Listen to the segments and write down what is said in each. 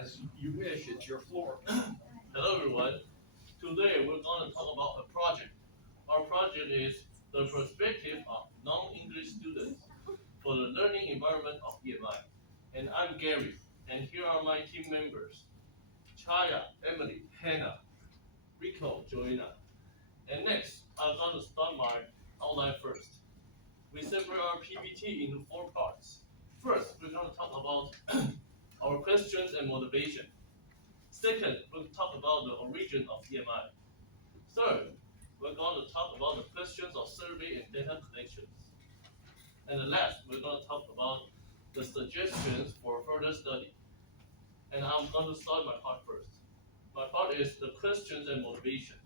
as you wish. It's your floor. Hello everyone. Today we're going to talk about a project. Our project is the perspective of non-English students for the learning environment of EMI. And I'm Gary, and here are my team members: Chaya, Emily, Hannah, Rico, Joanna. And next, I'm going to start my outline first. We separate our PPT into 4 parts. First, we're going to talk about our questions and motivation. Second, we'll talk about the origin of EMI. Third, we're going to talk about the questions of survey and data collections. And the last, we're going to talk about the suggestions for further study. And I'm going to start my part first. My part is the questions and motivation.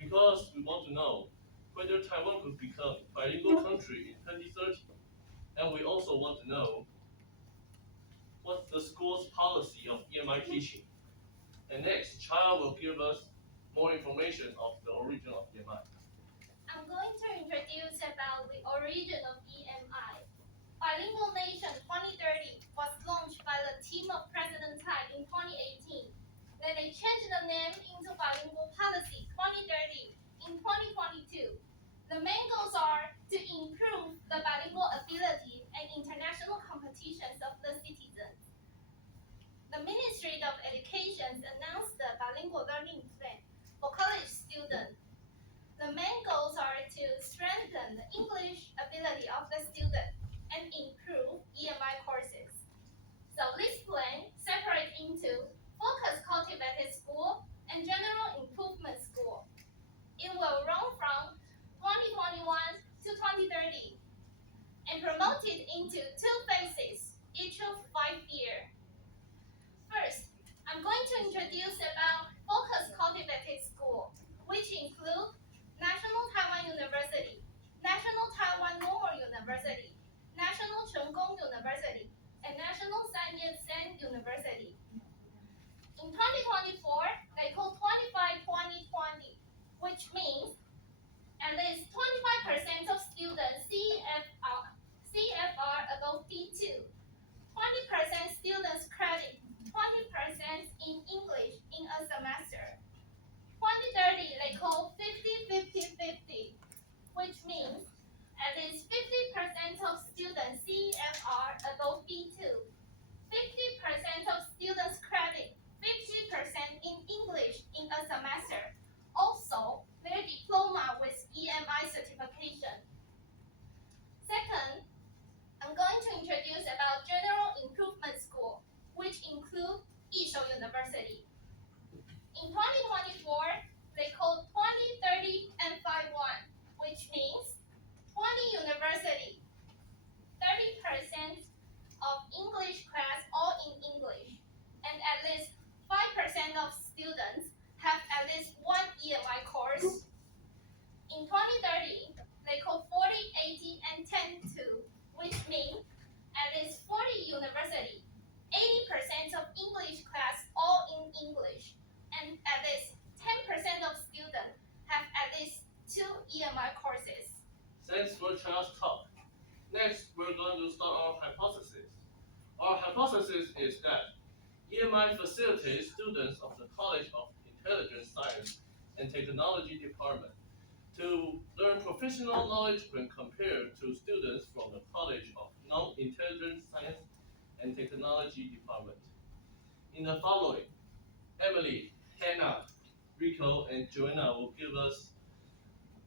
Because we want to know whether Taiwan could become a bilingual country in 2030. And we also want to know what's the school's policy of EMI teaching. And next, Chaya will give us more information of the origin of EMI. I'm going to introduce about the origin of EMI. Bilingual Nation 2030 was launched by the team of President Tsai in 2018. Then they changed the name into Bilingual Policy 2030 in 2022. The main goals are to improve the bilingual ability and international competitions of the citizens. The Ministry of Education announced the bilingual learning plan for college students. The main goals are to strengthen the English ability of the student and improve EMI courses. So this plan separates into Focus Cultivated School and General Improvement School. It will run from 2021 to 2030 and promoted into 2 phases, each of 5 years. First, I'm going to introduce about Focus Cultivated School, which include National Taiwan University, National Taiwan Normal University, National Chengkong University, and National Sanyuan University. In 2024, they call 25-20-20, which means at least 25% of students CFR above B2, 20% students credit 20% in English in a semester. 2030, they call 50-50-50, which means at least 50% of students CFR above B2, 50% of students credit 50% in English in a semester. Also, their diploma with EMI certification. Second, I'm going to introduce about General Improvement School, which include Yishou University. In 2024, they call 20-30 and 5-1, which means 20 university, 30% of English class all in English, and at least 5% of students have at least 1 EMI course. In 2030, they call 40-80 and 10-2, which means at least 40 university, 80% of English class all in English, and at least 10% of students have at least 2 EMI courses. Thanks for Chaya's talk. Next, we're going to start our hypothesis. Our hypothesis is that EMI facilitates students of the College of Intelligent Science and Technology Department to learn professional knowledge when compared to students from the College of Non-Intelligent Science and Technology Department. In the following, Emily, Hannah, Rico, and Joanna will give us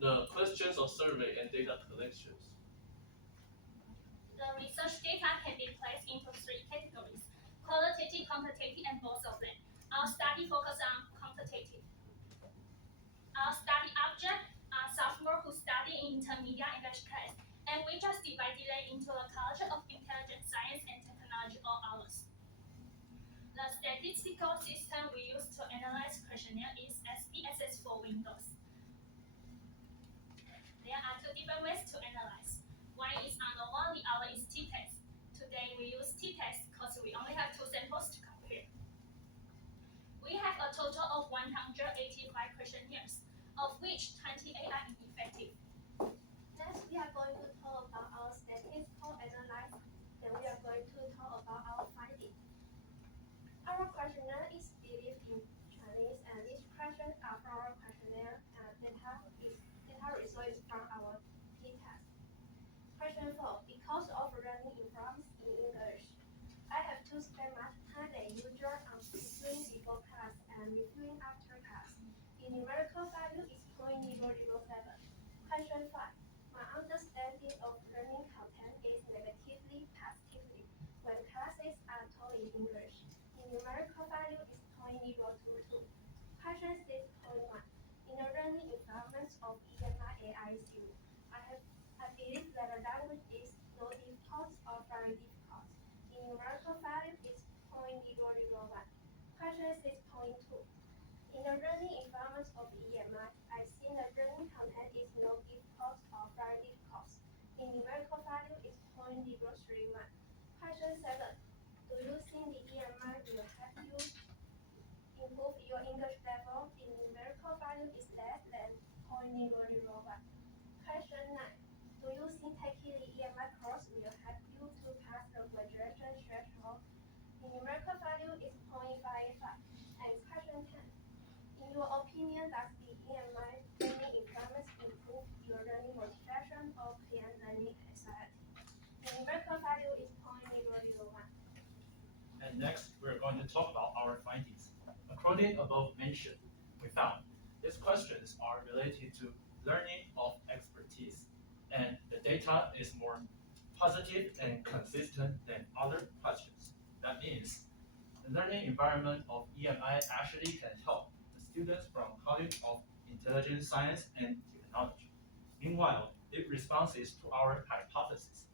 the questions of survey and data collections. The research data can be placed into 3 categories: qualitative, quantitative, and both of them. Our study focuses on quantitative. Our study object are sophomores who study in intermediate English class, and we just divided it into the College of Intelligent Science and Technology or ours. The statistical system we use to analyze questionnaire is SPSS for Windows. There are 2 different ways to analyze. One is on the other is t-test. Today we use t-test because we only have 2 samples to compare. We have a total of 185 questionnaires, of which 28 are ineffective. Next, we are going to talk about our statistical analysis. Then we are going to talk about our findings. Our question Question 4. Because of learning environments in English, I have to spend much time than usual on reviewing before class and reviewing after class. The numerical value is 0.007. Question 5. My understanding of learning content is negatively positively when classes are taught in English. The numerical value is 0.022. Question 6.1. In the learning environment of EMI A1, I believe that the language is no difficult or very difficult. The numerical value is 0.001. Question 6.2. In the learning environment of EMI, I think the learning content is no difficult or very difficult. The numerical value is 0.031. Question 7. Do you think the EMI will help you improve your English level? The numerical value is less than 0.001. Question 9. Do you think taking the EMI course will help you to pass the graduation threshold? The numerical value is 0.585. And question 10. In your opinion, does the EMI learning environment improve your learning motivation or create learning anxiety? The numerical value is 0.001. And next, we're going to talk about our findings. According above mentioned, we found these questions are related to learning of expertise, and the data is more positive and consistent than other questions. That means the learning environment of EMI actually can help the students from College of Intelligent Science and Technology. Meanwhile, it responds to our hypothesis.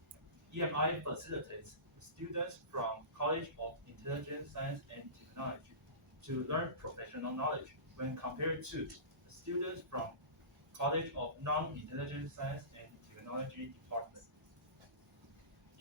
EMI facilitates the students from College of Intelligent Science and Technology to learn professional knowledge when compared to the students from College of Non-Intelligent Science and Technology Department.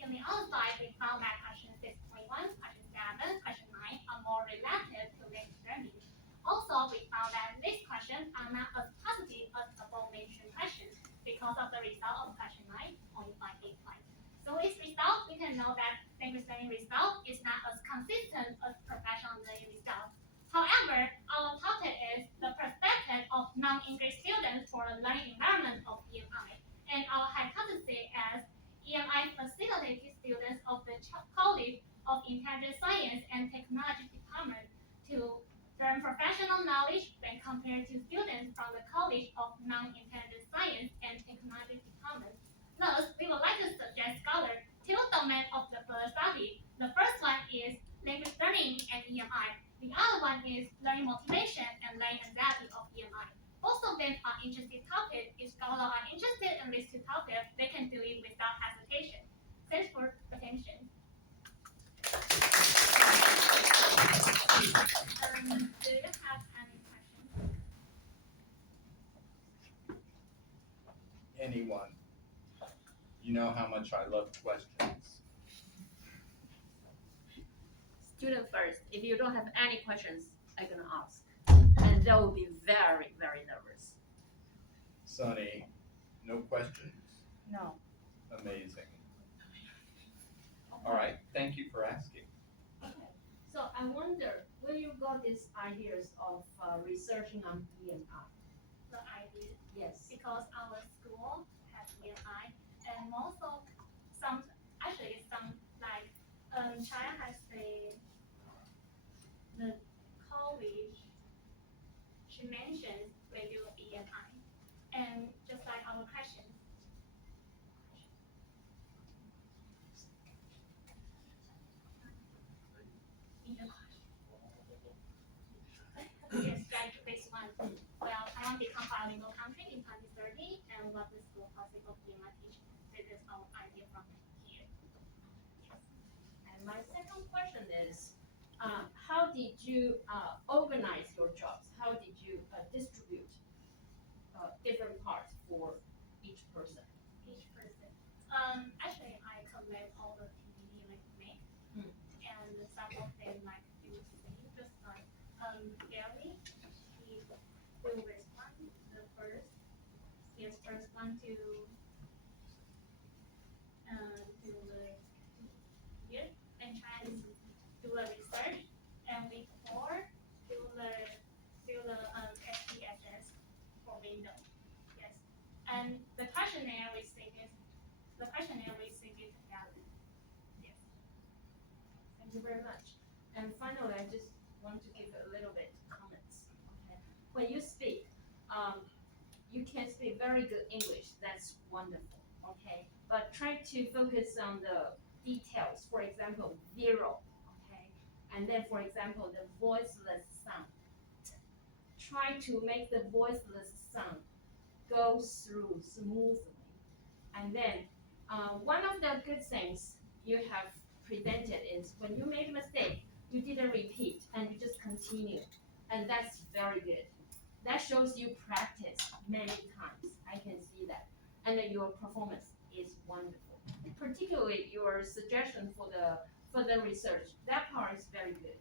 In the other side, we found that question 6.1, question 7, question 9 are more related to language learning. Also, we found that these questions are not as positive as above mentioned questions because of the result of question 9, 0.585. So with result, we can know that language learning result is not as consistent as professional learning result. However, our topic is the perspective of non-English students for the learning environment of EMI. And our hypothesis is EMI facilitates students of the College of Intelligent Science and Technology Department to learn professional knowledge when compared to students from the College of Non-Intelligent Science and Technology Department. Thus, we would like to suggest scholars two domains of the further study. The first one is language learning and EMI. The other one is learning motivation and learning anxiety of EMI. Both of them are interesting topics. If scholars are interested in these two topics, they can do it without hesitation. Thanks for attention. Do you have any questions? Anyone? You know how much I love questions. Student first. If you don't have any questions, I'm gonna ask. And that will be very, very nervous. Sunny, no questions? No. Amazing. All right, thank you for asking. Okay. So I wonder where you got these ideas of researching on EMI? The idea. Yes. Because our school has EMI, and most of some like China has the college. She mentions we do EMI, and just like our question. Yes, strategy phase 1. Well, Taiwan become bilingual country in 2030, and what the school policy of EMI teaching. This is our idea from here. Yes. And my second question is, how did you organize your jobs? How did you distribute different parts for each person? Each person. Actually, I collect all the PPT like make, and some of them like you see, just like Gary, he will respond the first. He is first one to the here and try to do a research, and week 4 do the SPSS for Windows. Yes, and the questionnaire we think is the questionnaire Thank you very much. And finally, I just want to give a little bit comments. Okay. When you speak, you can speak very good English. That's wonderful. Okay. But try to focus on the details. For example, zero. Okay. And then, for example, the voiceless sound. Try to make the voiceless sound go through smoothly. And then, one of the good things you have presented is when you make a mistake, you didn't repeat and you just continue. And that's very good. That shows you practice many times. I can see that. And then your performance is wonderful. Particularly your suggestion for the research. That part is very good.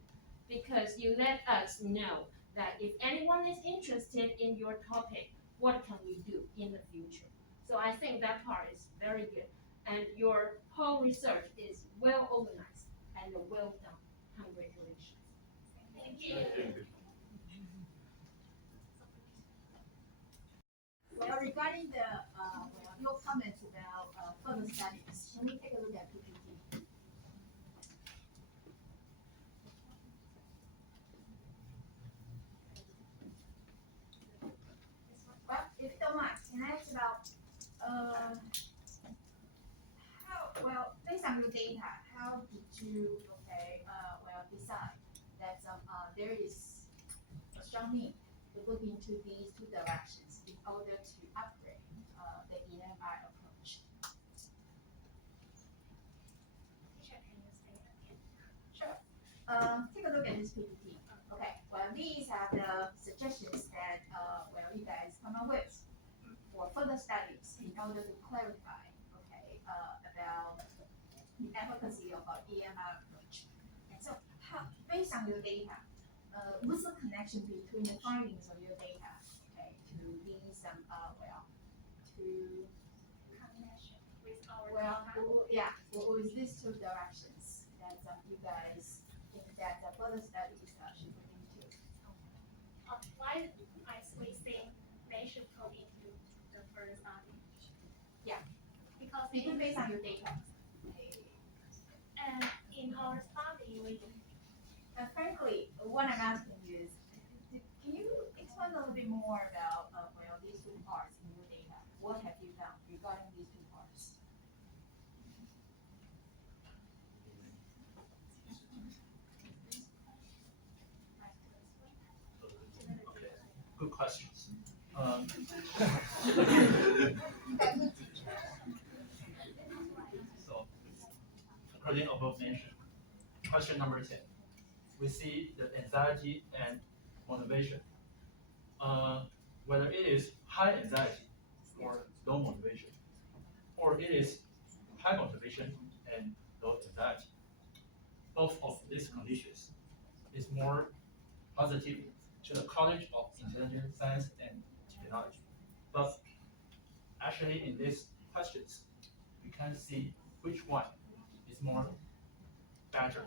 Because you let us know that if anyone is interested in your topic, what can we do in the future? So I think that part is very good. And your whole research is well organized and well done. Congratulations. Thank you. Well, regarding the your comments about further studies, can we take a look at PPT? Well, if you don't mind, can I ask about based on your data, how did you decide that there is a strong need to look into these two directions in order to upgrade the EMI approach? Teacher, can you say that again? Sure. Take a look at this PPT. Okay. Well, these are the suggestions that you guys come up with for further studies in order to clarify, about the efficacy of our EMI approach. And so, based on your data, what's the connection between the findings of your data, to these Combination with our with these two directions that you guys think that the further studies should look into? why we think they should go into the further study? Yeah. Because Based on your data. and in our study we Frankly, what I'm asking you is, can you explain a little bit more about these two parts in your data? What have you found regarding these two parts? Okay, good questions. So, according above mentioned, question number 10, we see the anxiety and motivation. Whether it is high anxiety or low motivation, or it is high motivation and low anxiety. Both of these conditions is more positive to the College of Intelligent Science and Technology. But actually in these questions, we can see which one is more better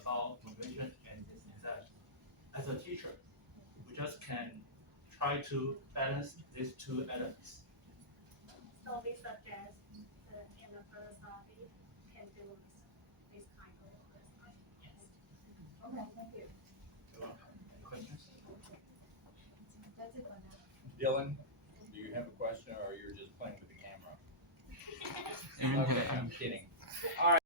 about motivation and anxiety. As a teacher, we just can try to balance these two elements. so we suggest that in the further study can do this kind of study. Yes. Okay, thank you. You're welcome. Any questions? That's it for now. Dylan, do you have a question or you're just playing with the camera? Okay, I'm kidding. All right.